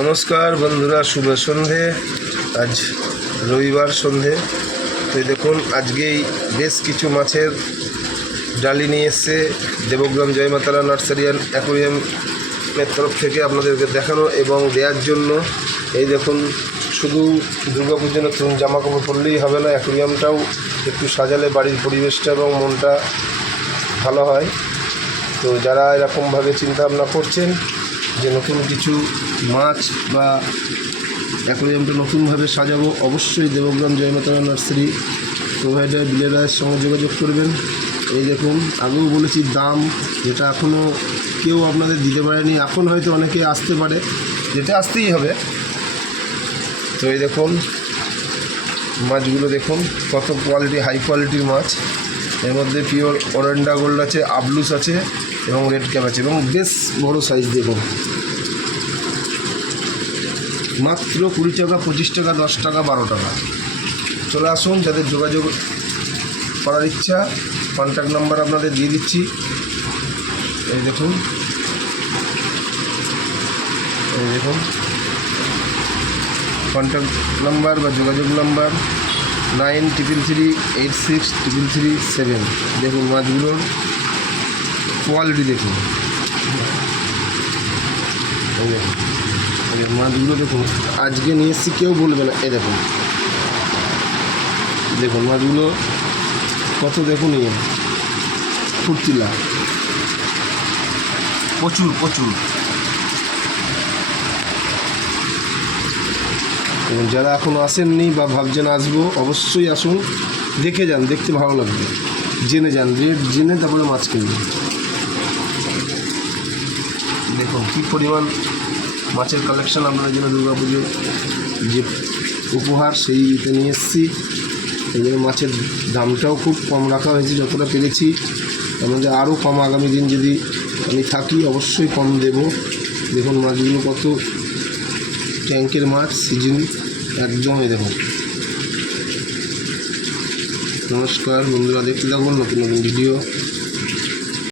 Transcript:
নমস্কার বন্ধুরা, শুভ সন্ধে। আজ রবিবার সন্ধে। তো দেখুন, আজকেই বেশ কিছু মাছের ডালি নিয়ে এসছে দেবগ্রাম জয়মাতারা নার্সারি অ্যান্ড অ্যাকোয়ারিয়ামের তরফ থেকে আপনাদেরকে দেখানো এবং দেওয়ার জন্য। এই দেখুন, শুধু দুর্গাপুজোর নতুন জামা কাপড় পরলেই হবে না, অ্যাকোয়ারিয়ামটাও একটু সাজালে বাড়ির পরিবেশটা এবং মনটা ভালো হয়। তো যারা এরকমভাবে চিন্তাভাবনা করছেন যে নতুন কিছু মাছ বা অ্যাকোয়ারিয়ামটা নতুনভাবে সাজাবো, অবশ্যই দেবগ্রাম জয়মাতারা নার্সারি প্রোভাইডার বিলেরায়ের সঙ্গে যোগাযোগ করবেন। এই দেখুন, আগেও বলেছি দাম যেটা এখনও কেউ আপনাদের দিতে পারেনি, এখন হয়তো অনেকে আসতে পারে, যেটা আসতেই হবে। তো এই দেখুন মাছগুলো, দেখুন কত কোয়ালিটি, হাই কোয়ালিটির মাছ। এর মধ্যে পিওর ওরেন্ডা গোল্ড আছে, আবলুস আছে এবং রেড ক্যাপ আছে এবং বেশ বড় সাইজ। দেখুন, মাত্র 20 টাকা, 25 টাকা, 10 টাকা, 12 টাকা। চলে আসুন, যাদের যোগাযোগ করার ইচ্ছা কন্ট্যাক্ট নাম্বার আপনাদের দিয়ে দিচ্ছি। এই দেখুন, কন্ট্যাক্ট নাম্বার বা যোগাযোগ নাম্বার 9333863337। দেখুন মাছগুলোর কোয়ালিটি, দেখুন মাছগুলো দেখুন, আজকে নিয়ে এসেছি, কেউ বলবে না। এই দেখুন দেখুন মাছগুলো কত, দেখুন ফুর্তিলা, প্রচুর। এবং যারা এখনও আসেননি বা ভাবছেন আসবো, অবশ্যই আসুন, দেখে যান, দেখতে ভালো লাগবে, জেনে যান, রেট জেনে তারপরে মাছ কিনবেন। দেখুন কী পরিমাণ মাছের কালেকশান আপনাদের জন্য দুর্গাপুজোর যে উপহার সেইটা নিয়ে এসেছি। এই জন্য মাছের দামটাও খুব কম রাখা হয়েছে যতটা পেরেছি। আমাদের আরও কম আগামী দিন যদি আমি থাকি অবশ্যই কম দেব। দেখুন মাছগুলো কত ট্যাঙ্কের মাছ, সিজন একদম। এই দেখুন। নমস্কার বন্ধুরা, দেখতে থাকুন নতুন নতুন ভিডিও।